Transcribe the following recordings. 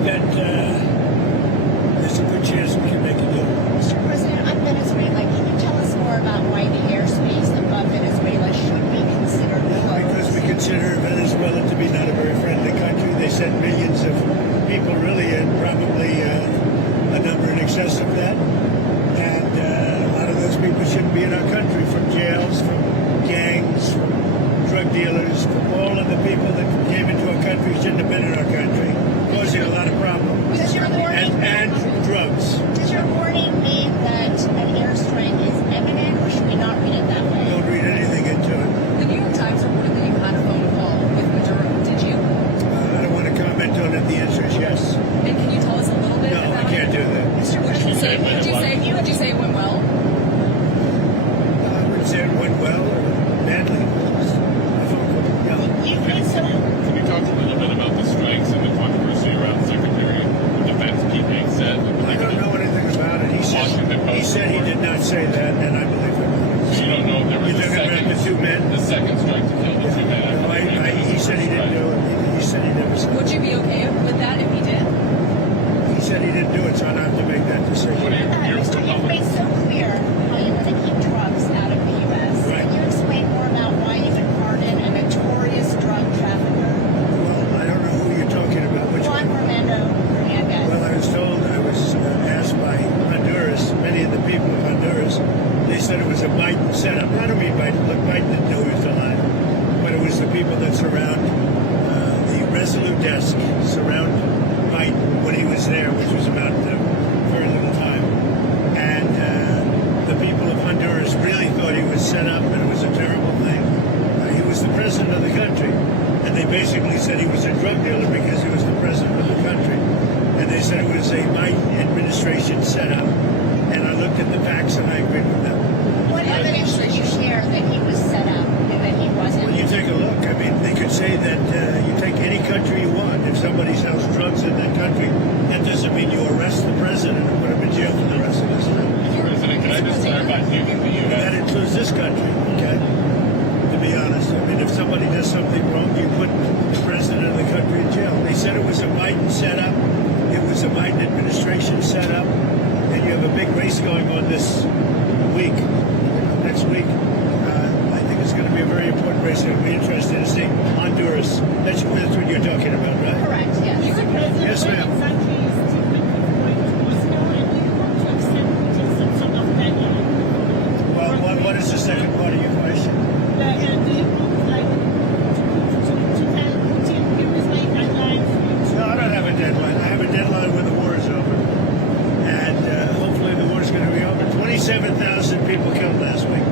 think that there's a good chance we can make a deal. Mr. President, on Venezuela, can you tell us more about why the airspace above Venezuela should be considered closed? Because we consider Venezuela to be not a very friendly country. They sent millions of people, really, and probably a number in excess of that. And a lot of those people shouldn't be in our country, from jails, from gangs, from drug dealers, from all of the people that came into our country shouldn't have been in our country, causing a lot of problems. Does your warning And drugs. Does your warning mean that an airstrike is imminent, or should we not read it that way? Don't read anything into it. The New York Times reported that you had a phone call with Maduro. Did you? I don't want to comment on it. The answer is yes. And can you tell us a little bit No, about I can't do that. Mr. Would you President, say it went well? I wouldn't say it went well or badly. No. you think so? Can you talk a little bit about the strikes and the controversy around Secretary of Defense Pete said? I don't know anything about it. He said he did not say that, and I believe him. So you don't know if there was You're talking about the two men? the second strike to kill the two men. No, he said he didn't do it. He said he never said Would you be okay with that if he did? it. He said he didn't do it, so I don't have to make that decision. What do you, Mr. You've made so clear how you want to keep drugs out of the U.S. Right. Can you explain more about why you would pardon a notorious drug trafficker, Well, I don't know who you're talking about. Which Juan one? Romando Hernandez? Well, I was told, I was asked by Honduras, many of the people of Honduras, they said it was a Biden setup. I don't mean Biden. Look, Biden didn't know he was alive. But it was the people that surround the Resolute desk, surround Biden when he was there, which was about very little time. And the people of Honduras really thought he was set up, and it was a terrible thing. He was the president of the country, and they basically said he was a drug dealer because he was the president of the country. And they said it was a Biden administration setup. And I looked at the facts, and I agreed with them. What evidence did you share that he was set up and that he wasn't? Well, you take a look. I mean, they could say that you take any country you want. If somebody sells drugs in that country, that doesn't mean you arrest the president and put him in jail for the rest of his life. President, can I just clarify? Do you think the That U.S. includes this country, okay? To be honest, I mean, if somebody does something wrong, you put the president of the country in jail. They said it was a Biden setup. It was a Biden administration setup. And you have a big race going on this week, next week. I think it's going to be a very important race. It'll be interesting to see Honduras. That's what you're talking about, right? Correct, yes. Yes, ma'am. Well, what is the second part of your question? No, I don't have a deadline. I have a deadline when the war is over. And hopefully the war is going to be over. 27,000 people killed last week.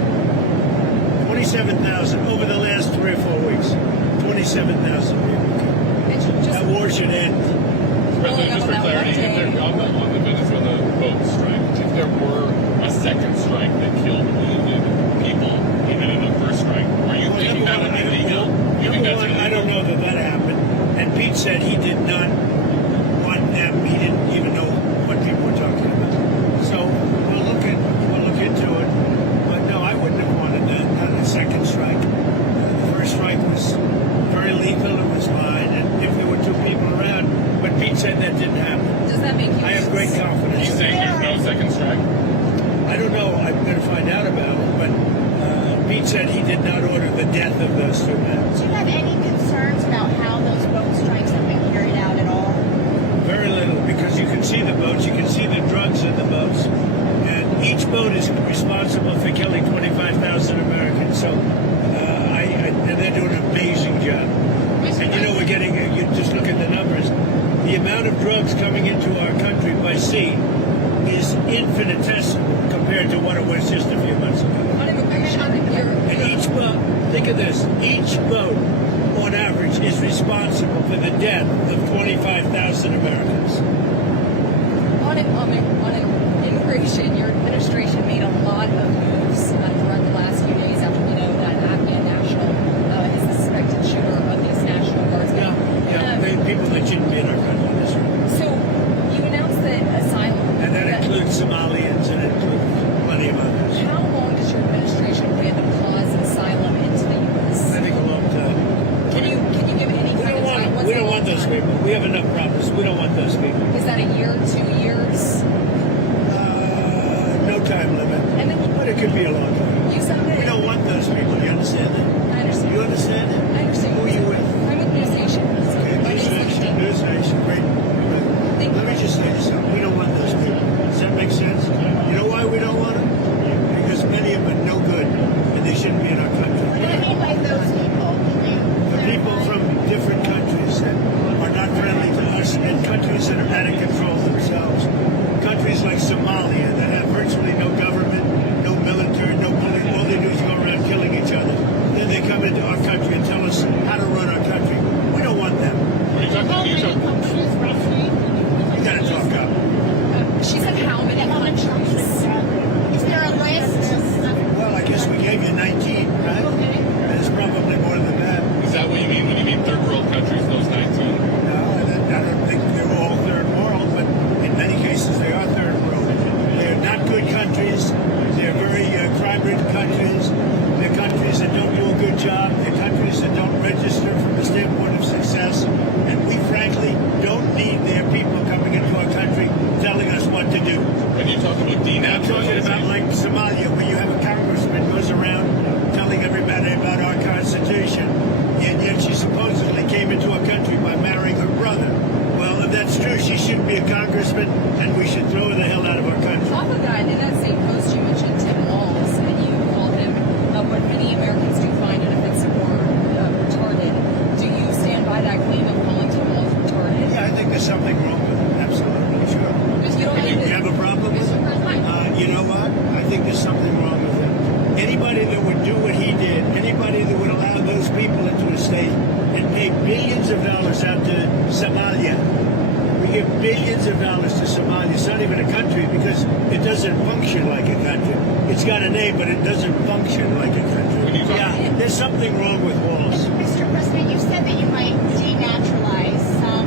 27,000 over the last 3 or 4 weeks. 27,000 people killed. That war should end. President, just for clarity, if there, on the Venezuela boat strike, if there were a second strike that killed wounded people, even in the first strike, are you thinking that would be legal? You think that's illegal? I don't know that happened. And Pete said he did not want them. He didn't even know what people were talking about. So we'll look into it. But no, I wouldn't have wanted that. Not a second strike. The first strike was very lethal. It was fine. And if there were two people around, but Pete said that didn't happen. Does that make you? I have great Are confidence. you saying there's no second strike? I don't know. I'm going to find out about it. But Pete said he did not order the death of those two men. Do you have any concerns about how those boat strikes have been carried out at all? Very little, because you can see the boats, you can see the drugs in the boats, and each boat is responsible for killing 25,000 Americans. So, and they're doing an amazing job. And you know, we're getting, you just look at the numbers. The amount of drugs coming into our country by sea is infinitesimal compared to what it was just a few months ago. And each boat, think of this, each boat on average is responsible for the death of 25,000 Americans. On immigration, your administration made a lot of moves throughout the last few days after we know that Afghan national is the suspected shooter of this National Guardsman. People that shouldn't be in our country. That's right. So you announced that asylum. And that includes Somalians and it includes plenty of others. How long does your administration plan to pause asylum into the U.S.? I think a long time. Can you give any kind of time? We don't want those people. We have enough enough problems. We don't want those people. Is that a year, 2 years? No time limit. And then But it could be a long time. you said that. We don't want those people. You understand that? I understand. You understand that? I understand. Who are you with? I'm with News Nation. Okay, My News name's Nation. Nikki. News Nation. Great. Thank Let me you. just say something. We don't want those people. Does that make sense? You know why we don't want them? Because many of them are no good, and they shouldn't be in our country. What do you mean by those people? Can you The people from different countries that are not friendly to us, and countries that are out of control themselves. Countries like Somalia that have virtually no government, no military, no police. All they do is go around killing each other. Then they come into our country and tell us how to run our country. We don't want them. Are you talking? countries roughly? You gotta talk up. She said how many countries? Is there a list? Well, I guess we gave you 19, right? Okay. There's probably more than that. Is that what you mean when you mean third world countries? Those 19. No, I don't think they're all third world, but in many cases they are third world. They're not good countries. They're very crime-ridden countries. They're countries that don't do a good job. They're countries that don't register from the standpoint of success. And we frankly don't need their people coming into our country telling us what to do. When you talk about I'm talking about denaturalization, like Somalia, where you have a congressman who goes around telling everybody about our Constitution, and yet she supposedly came into our country by marrying her brother. Well, if that's true, she shouldn't be a congressman, and we should throw her the hell out of our country. Off of that, in that same post, you mentioned Tim Walz, and you called him what many Americans do find inoffensive or retarded. Do you stand by that claim of calling Tim Walz retarded? Yeah, I think there's something wrong with it. Absolutely, sure. Because you don't You have a problem with it? You know what? I think there's something wrong with it. Anybody that would do what he did, anybody that would allow those people into a state and pay billions of dollars out to Somalia. We give billions of dollars to Somalia. It's not even a country because it doesn't function like a country. It's got a name, but it doesn't function like a country. When you talk- Yeah, there's something wrong with Walls. Mr. President, you said that you might denaturalize some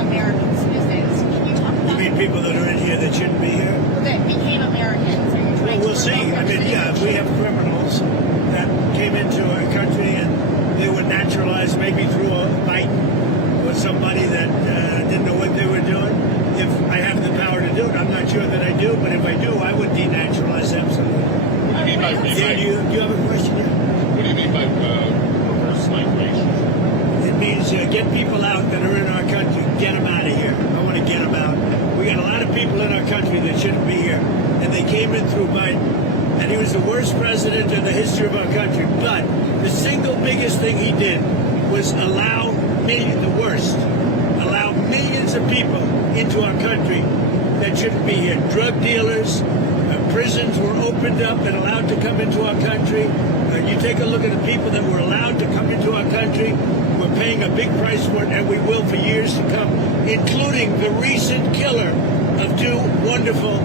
American citizens. Can you talk You about mean people that are in here that shouldn't be here? that became Americans? Are you Well, trying we'll to see. revoke I their mean, yeah, if we have criminals that came into our country and they were naturalized maybe through a fight or somebody that didn't know what they were doing. If I have the power to do it, I'm not sure that I do, but if I do, I would denaturalize absolutely. what do you mean by Yeah, do you have a question here? what do you mean by reverse migration? It means get people out that are in our country. Get them out of here. I want to get them out. We got a lot of people in our country that shouldn't be here, and they came in through Biden. And he was the worst president in the history of our country. But the single biggest thing he did was allow millions of people into our country that shouldn't be here. Drug dealers, prisons were opened up and allowed to come into our country. You take a look at the people that were allowed to come into our country. We're paying a big price for it, and we will for years to come, including the recent killer of two wonderful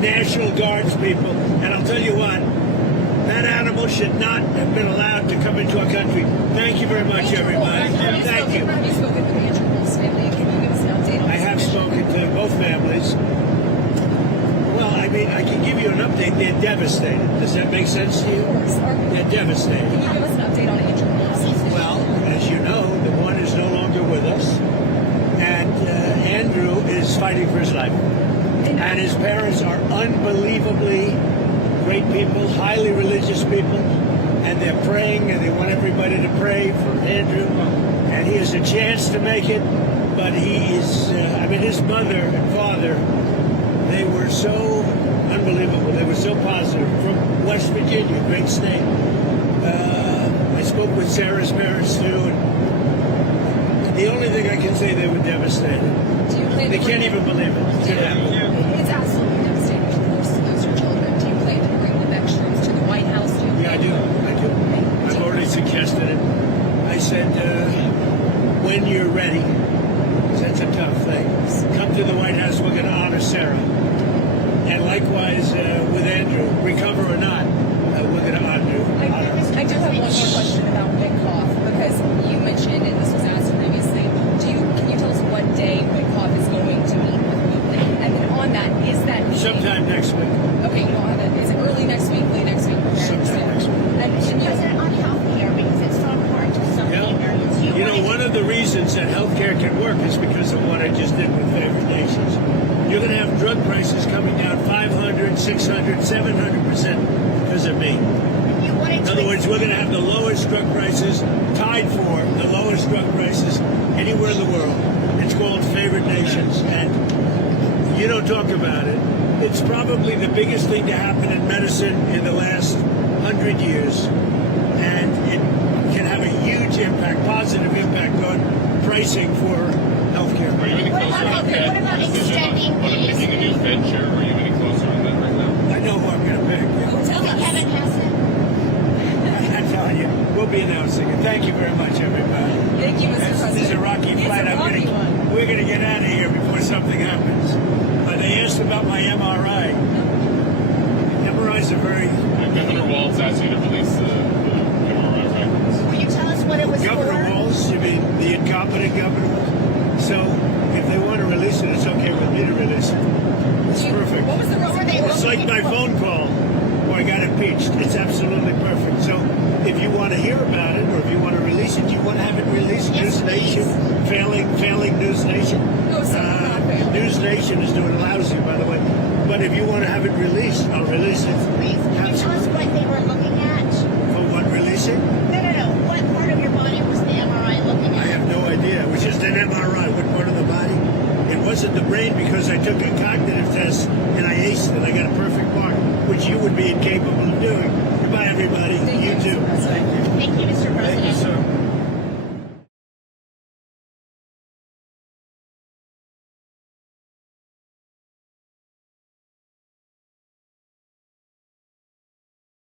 National Guards people. And I'll tell you what, that animal should not have been allowed to come into our country. Thank you very much, everybody. Thank you. Have you spoken with the Andrew Walz family? Can you give us an update on I have spoken to both families. Well, I mean, I can give you an update. They're devastated. Does that make sense to you? Of course. They're devastated. Can you give us an update on Andrew Walz? Well, as you know, the one is no longer with us, and Andrew is fighting for his life. And his parents are unbelievably great people, highly religious people, and they're praying, and they want everybody to pray for Andrew. And he has a chance to make it, but he is, his mother and father, they were so unbelievable. They were so positive. From West Virginia, great state. I spoke with Sarah's parents, too, and the only thing I can say, they were devastated. Do you plan They to can't bring- even believe it. It's gonna happen. It's absolutely devastating. Of course, those are children. Do you plan to bring the extras to the White House? Do you Yeah, I do. I've already suggested it. I said, when you're ready, 'cause that's a tough thing, come to the White House. We're going to honor Sarah. And likewise with Andrew, recover or not, we're going to honor I do have one more question about Witkoff, because you mentioned, and this was asked previously, can you tell us what day Witkoff is going to meet with Putin? And then on that, is that meeting... sometime next week. Okay, you don't have it. Is it early next week, late next week? Okay, Sometime next week. And you... President, on health care, because it's so important to so many Americans. You know, one of the reasons that healthcare can work is because of what did with favored nations. You're going to have drug prices coming down 500, 600, 700% because of me. You wanted In to other words, we're going to have the lowest drug prices, tied for the lowest drug prices anywhere in the world. It's called favored nations, and you don't talk about it. It's probably the biggest thing to happen in medicine in the last 100 years, and it can have a huge impact, positive impact on pricing for healthcare. Are you any What closer about- on that what about decision extending on these- picking a new Fed chair? Are you any closer on that right now? I know who I'm going to pick. Oh, tell us. Kevin Hassett? I'm telling you, we'll be announcing it. Thank you very much, everybody. Thank you, Mr. President. This is a rocky It's fight. a rocky one. We're going to get out of here before something happens. They asked about my MRI. MRIs are very... Governor Walz asked you to release the MRI records. Will you tell us what it was Governor for? Walz, you mean the incompetent governor? So if they want to release it, it's okay with me to release it. It's perfect. What was the What were they It's like my phone call where I got impeached. It's absolutely perfect. So if you want to hear about it, or if you want to release it, do you want to have it released? Yes, News Nation, failing News Nation. No, sir, not failing. News Nation is doing lousy, by the way. But if you want to have it released, I'll release it. Please, can you tell us what they were looking at? For what releasing? No. What part of your body was the MRI looking I at? have no idea. It was just an MRI. What part of the body? It wasn't the brain because I took a cognitive test and I aced it. I got a perfect mark, which you would be incapable of doing. Goodbye, everybody. Thank you, You too. Mr. President. Thank you, Mr. Thank you, President. sir.